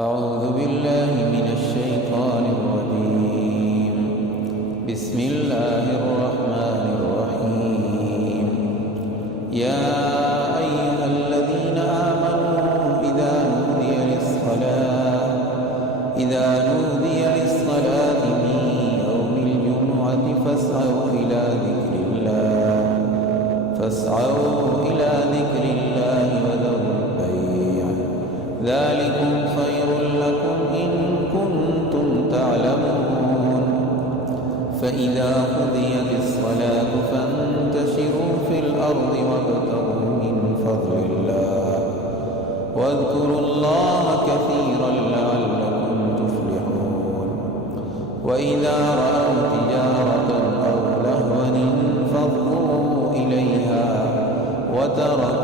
أعوذ بالله من الشيطان الرجيم. بسم الله الرحمن الرحيم. يا أيها الذين آمنوا إذا نودي للصلاة من يوم الجمعة فاسعوا إلى ذكر الله وذروا البيع ذلكم خير لكم إن كنتم تعلمون. فإذا قضيت الصلاة فانتشروا في الأرض وابتغوا من فضل الله واذكروا الله كثيرا لعلكم تفلحون. وإذا رأوا تجارة أو لهوا انفضوا إليها وتركوك